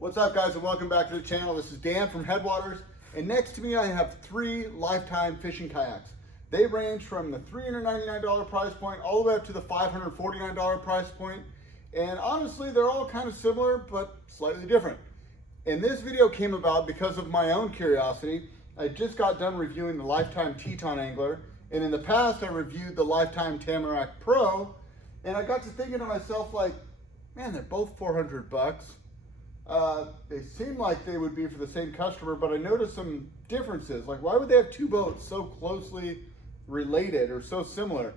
What's up, guys, and welcome back to the channel. This is Dan from Headwaters, and next to me I have 3 Lifetime Fishing Kayaks. They range from the $399 price point all the way up to the $549 price point, and honestly they're all kind of similar but slightly different. And this video came about because of my own curiosity. I just got done reviewing the Lifetime Teton Angler, and in the past I reviewed the Lifetime Tamarack Pro, and I got to thinking to myself, like, man, they're both 400 bucks. They seem like they would be for the same customer, but I noticed some differences. Like, why would they have 2 boats so closely related or so similar?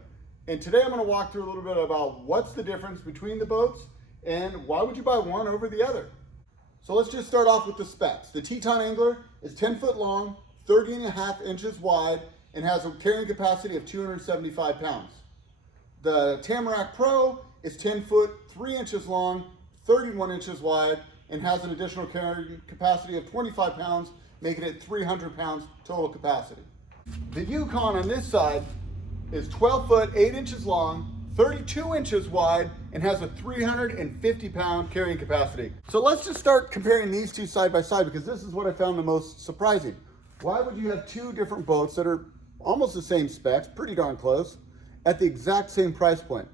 And today I'm going to walk through a little bit about what's the difference between the boats and why would you buy one over the other. So let's just start off with the specs. The Teton Angler is 10 foot long, 30.5 inches wide, and has a carrying capacity of 275 pounds. The Tamarack Pro is 10 foot, 3 inches long, 31 inches wide, and has an additional carrying capacity of 25 pounds, making it 300 pounds total capacity. The Yukon on this side is 12 foot, 8 inches long, 32 inches wide, and has a 350 pound carrying capacity. So let's just start comparing these two side by side, because this is what I found the most surprising. Why would you have 2 different boats that are almost the same specs, pretty darn close, at the exact same price point?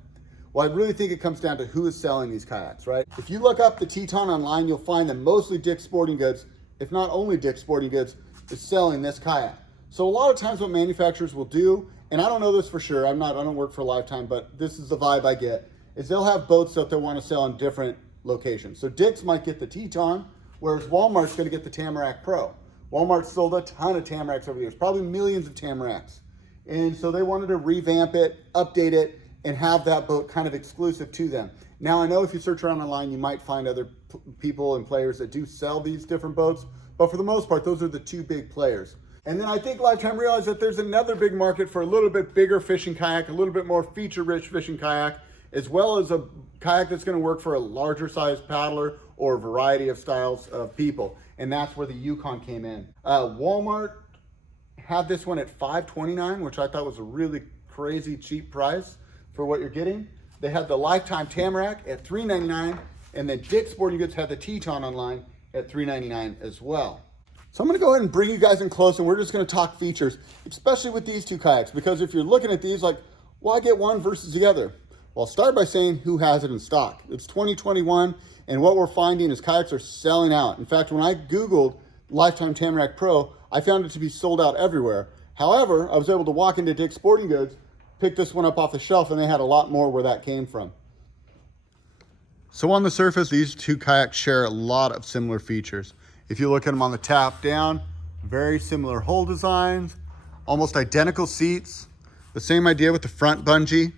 Well, I really think it comes down to who is selling these kayaks, right? If you look up the Teton online, you'll find that mostly Dick's Sporting Goods, if not only Dick's Sporting Goods, is selling this kayak. So a lot of times what manufacturers will do, and I don't know this for sure, I don't work for Lifetime, but this is the vibe I get, is they'll have boats that they want to sell in different locations. So Dick's might get the Teton, whereas Walmart's going to get the Tamarack Pro. Walmart sold a ton of Tamaracks over the years, probably millions of Tamaracks. And so they wanted to revamp it, update it, and have that boat kind of exclusive to them. Now, I know if you search around online, you might find other people and players that do sell these different boats, but for the most part, those are the 2 big players. And then I think Lifetime realized that there's another big market for a little bit bigger fishing kayak, a little bit more feature-rich fishing kayak, as well as a kayak that's gonna work for a larger size paddler or a variety of styles of people. And that's where the Yukon came in. Walmart had this one at $529, which I thought was a really crazy cheap price for what you're getting. They had the Lifetime Tamarack at $399, and then Dick's Sporting Goods had the Teton online at $399 as well. So I'm gonna go ahead and bring you guys in close, and we're just gonna talk features, especially with these 2 kayaks, because if you're looking at these, like, why get one versus the other? Well, I'll start by saying who has it in stock. It's 2021, and what we're finding is kayaks are selling out. In fact, when I Googled Lifetime Tamarack Pro, I found it to be sold out everywhere. However, I was able to walk into Dick's Sporting Goods, pick this one up off the shelf, and they had a lot more where that came from. So on the surface, these 2 kayaks share a lot of similar features. If you look at them on the tap down, very similar hull designs, almost identical seats, the same idea with the front bungee,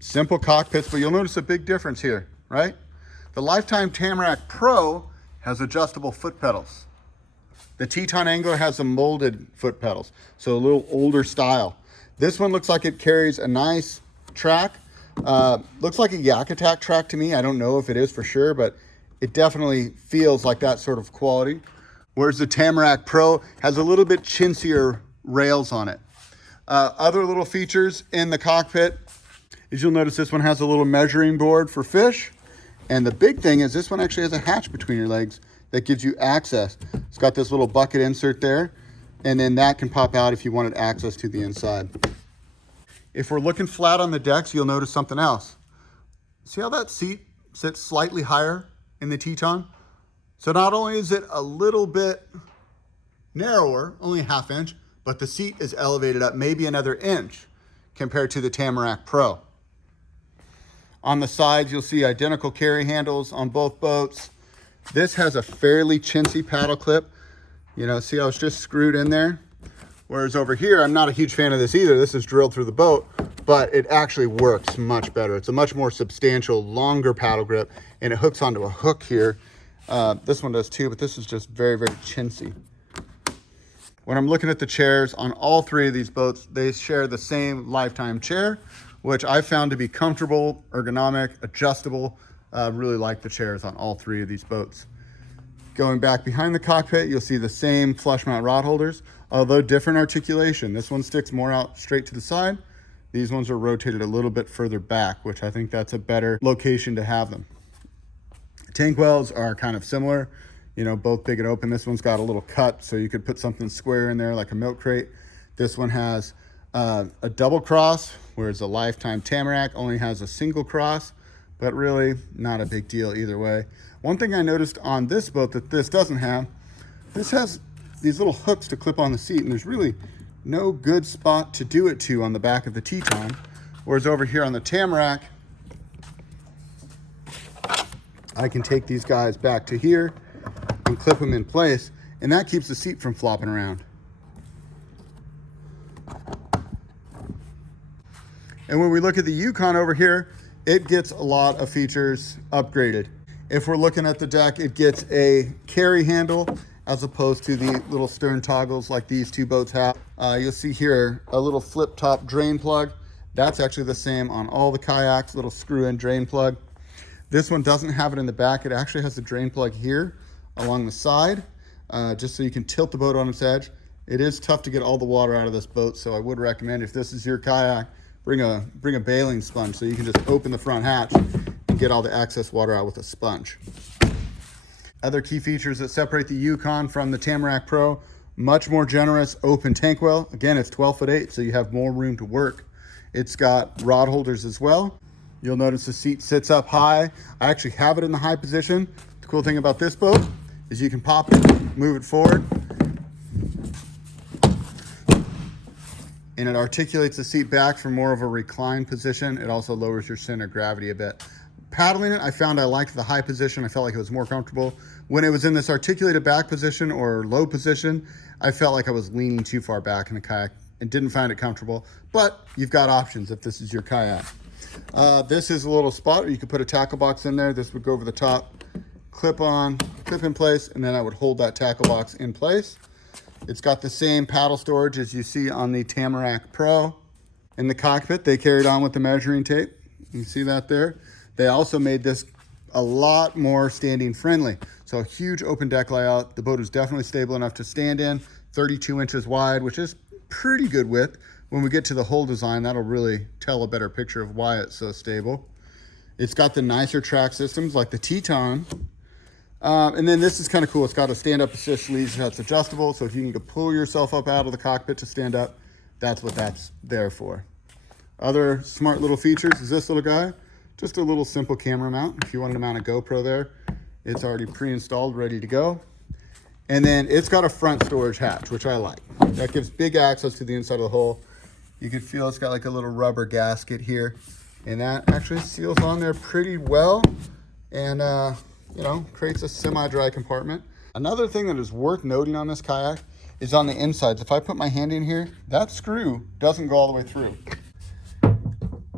simple cockpits, but you'll notice a big difference here, right? The Lifetime Tamarack Pro has adjustable foot pedals. The Teton Angler has the molded foot pedals, so a little older style. This one looks like it carries a nice track. Looks like a Yak Attack track to me. I don't know if it is for sure, but it definitely feels like that sort of quality. Whereas the Tamarack Pro has a little bit chintzier rails on it. Other little features in the cockpit is you'll notice this one has a little measuring board for fish. And the big thing is this one actually has a hatch between your legs that gives you access. It's got this little bucket insert there, and then that can pop out if you wanted access to the inside. If we're looking flat on the decks, you'll notice something else. See how that seat sits slightly higher in the Teton? So not only is it a little bit narrower, only a ½ inch, but the seat is elevated up maybe another inch compared to the Tamarack Pro. On the sides, you'll see identical carry handles on both boats. This has a fairly chintzy paddle clip. You know, see how it's just screwed in there? Whereas over here, I'm not a huge fan of this either. This is drilled through the boat, but it actually works much better. It's a much more substantial, longer paddle grip, and it hooks onto a hook here. This one does too, but this is just very, very chintzy. When I'm looking at the chairs on all 3 of these boats, they share the same Lifetime chair, which I found to be comfortable, ergonomic, adjustable. Really like the chairs on all 3 of these boats. Going back behind the cockpit, you'll see the same flush mount rod holders, although different articulation. This one sticks more out straight to the side. These ones are rotated a little bit further back, which I think that's a better location to have them. Tank wells are kind of similar, you know, both big and open. This one's got a little cut, so you could put something square in there like a milk crate. This one has a double cross, whereas a Lifetime Tamarack only has a single cross, but really not a big deal either way. One thing I noticed on this boat that this doesn't have, this has these little hooks to clip on the seat, and there's really no good spot to do it to on the back of the Teton. Whereas over here on the Tamarack, I can take these guys back to here and clip them in place, and that keeps the seat from flopping around. And when we look at the Yukon over here, it gets a lot of features upgraded. If we're looking at the deck, it gets a carry handle as opposed to the little stern toggles like these two boats have. You'll see here a little flip top drain plug. That's actually the same on all the kayaks, little screw in drain plug. This one doesn't have it in the back. It actually has the drain plug here along the side, just so you can tilt the boat on its edge. It is tough to get all the water out of this boat, so I would recommend, if this is your kayak, bring a bailing sponge so you can just open the front hatch and get all the excess water out with a sponge. Other key features that separate the Yukon from the Tamarack Pro: much more generous open tank well. Again, it's 12'8", so you have more room to work. It's got rod holders as well. You'll notice the seat sits up high. I actually have it in the high position. The cool thing about this boat is you can pop it, move it forward, and it articulates the seat back for more of a reclined position. It also lowers your center of gravity a bit. Paddling it, I found I liked the high position. I felt like it was more comfortable. When it was in this articulated back position or low position, I felt like I was leaning too far back in the kayak and didn't find it comfortable. But you've got options if this is your kayak. This is a little spot where you could put a tackle box in there. This would go over the top, clip on, clip in place, and then I would hold that tackle box in place. It's got the same paddle storage as you see on the Tamarack Pro. In the cockpit, they carried on with the measuring tape. You see that there? They also made this a lot more standing friendly. So a huge open deck layout. The boat is definitely stable enough to stand in, 32 inches wide, which is pretty good width. When we get to the hull design, that'll really tell a better picture of why it's so stable. It's got the nicer track systems like the Teton. And then this is kind of cool. It's got a stand-up assist leash that's adjustable. So if you need to pull yourself up out of the cockpit to stand up, that's what that's there for. Other smart little features is this little guy. Just a little simple camera mount. If you wanted to mount a GoPro there, it's already pre-installed, ready to go. And then it's got a front storage hatch, which I like. That gives big access to the inside of the hull. You can feel it's got like a little rubber gasket here, and that actually seals on there pretty well, and you know, creates a semi-dry compartment. Another thing that is worth noting on this kayak is on the insides. If I put my hand in here, that screw doesn't go all the way through.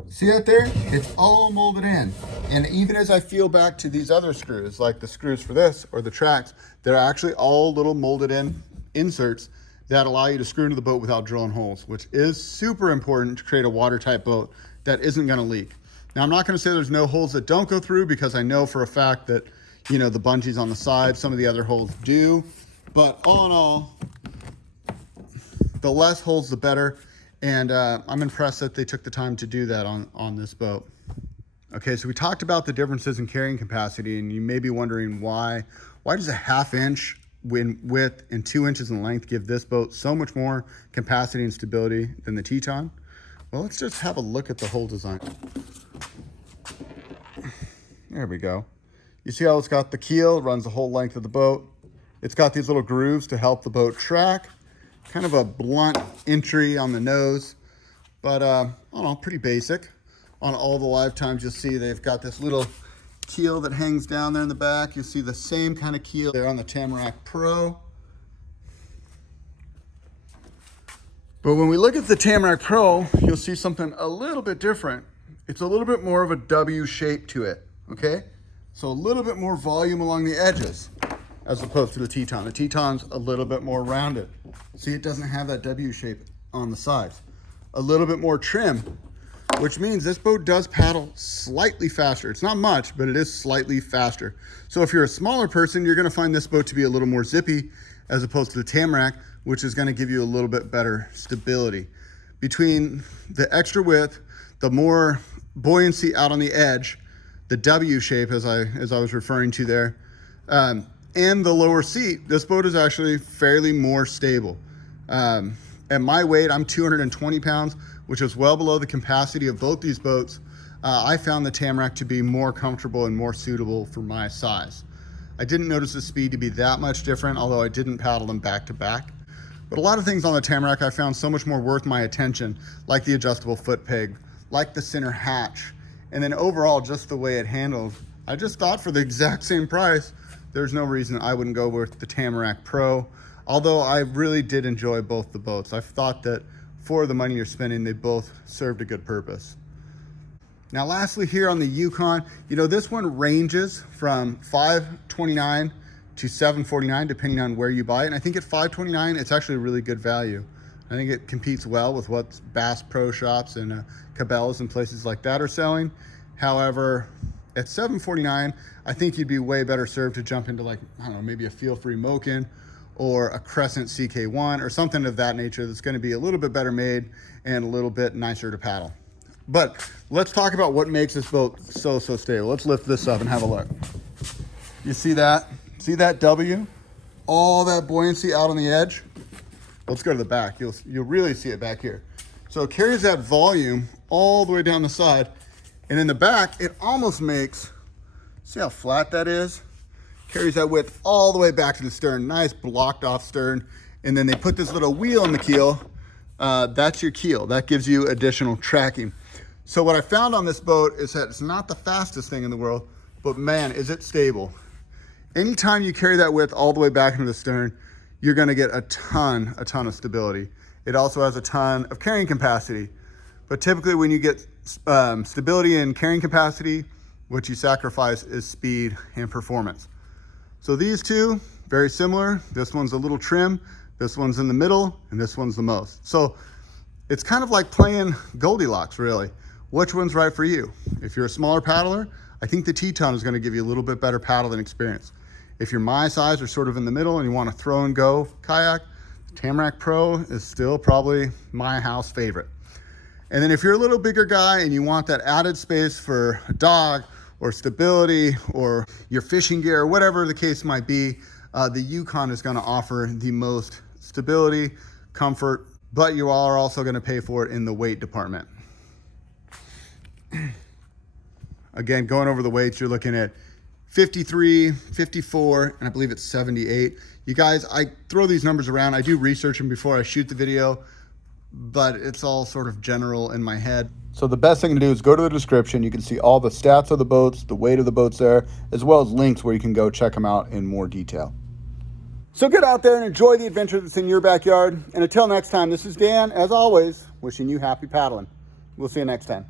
See that there? It's all molded in. And even as I feel back to these other screws, like the screws for this or the tracks, they're actually all little molded in inserts that allow you to screw into the boat without drilling holes, which is super important to create a watertight boat that isn't gonna leak. Now, I'm not gonna say there's no holes that don't go through, because I know for a fact that, you know, the bungees on the side, some of the other holes do, but all in all, the less holes, the better. And I'm impressed that they took the time to do that on this boat. Okay, so we talked about the differences in carrying capacity, and you may be wondering why does a 1/2 inch in width and 2 inches in length give this boat so much more capacity and stability than the Teton? Well, let's just have a look at the hull design. There we go. You see how it's got the keel, runs the whole length of the boat. It's got these little grooves to help the boat track. Kind of a blunt entry on the nose, but I don't know, pretty basic. On all the Lifetimes, you'll see they've got this little keel that hangs down there in the back. You'll see the same kind of keel there on the Tamarack Pro. But when we look at the Tamarack Pro, you'll see something a little bit different. It's a little bit more of a W shape to it, okay? So a little bit more volume along the edges as opposed to the Teton. The Teton's a little bit more rounded. See, it doesn't have that W shape on the sides. A little bit more trim, which means this boat does paddle slightly faster. It's not much, but it is slightly faster. So if you're a smaller person, you're gonna find this boat to be a little more zippy as opposed to the Tamarack, which is gonna give you a little bit better stability. Between the extra width, the more buoyancy out on the edge, the W shape as I was referring to there, and the lower seat, this boat is actually fairly more stable. At my weight, I'm 220 pounds, which is well below the capacity of both these boats. I found the Tamarack to be more comfortable and more suitable for my size. I didn't notice the speed to be that much different, although I didn't paddle them back to back. But a lot of things on the Tamarack I found so much more worth my attention, like the adjustable foot peg, like the center hatch, and then overall just the way it handles. I just thought for the exact same price, there's no reason I wouldn't go with the Tamarack Pro, although I really did enjoy both the boats. I thought that for the money you're spending, they both served a good purpose. Now lastly here on the Yukon, this one ranges from $529 to $749 depending on where you buy it. And I think at $529, it's actually a really good value. I think it competes well with what Bass Pro Shops and Cabela's and places like that are selling. However, at $749, I think you'd be way better served to jump into, like, I don't know, maybe a Feel Free Moken or a Crescent CK1 or something of that nature that's going to be a little bit better made and a little bit nicer to paddle. But let's talk about what makes this boat so stable. Let's lift this up and have a look. You see that? See that W? All that buoyancy out on the edge? Let's go to the back. You'll really see it back here. So it carries that volume all the way down the side. And in the back, it almost makes, see how flat that is? Carries that width all the way back to the stern. Nice blocked off stern. And then they put this little wheel in the keel. That's your keel. That gives you additional tracking. So what I found on this boat is that it's not the fastest thing in the world, but man, is it stable. Anytime you carry that width all the way back into the stern, you're gonna get a ton of stability. It also has a ton of carrying capacity. But typically when you get stability and carrying capacity, what you sacrifice is speed and performance. So these two, very similar. This one's a little trim, this one's in the middle, and this one's the most. So it's kind of like playing Goldilocks, really. Which one's right for you? If you're a smaller paddler, I think the Teton is gonna give you a little bit better paddling experience. If you're my size or sort of in the middle and you wanna throw and go kayak, Tamarack Pro is still probably my house favorite. And then if you're a little bigger guy and you want that added space for a dog or stability or your fishing gear, or whatever the case might be, the Yukon is gonna offer the most stability, comfort, but you are also gonna pay for it in the weight department. Again, going over the weights, you're looking at 53, 54, and I believe it's 78. You guys, I throw these numbers around. I do research them before I shoot the video, but it's all sort of general in my head. So the best thing to do is go to the description. You can see all the stats of the boats, the weight of the boats there, as well as links where you can go check them out in more detail. So get out there and enjoy the adventure that's in your backyard. And until next time, this is Dan, as always, wishing you happy paddling. We'll see you next time.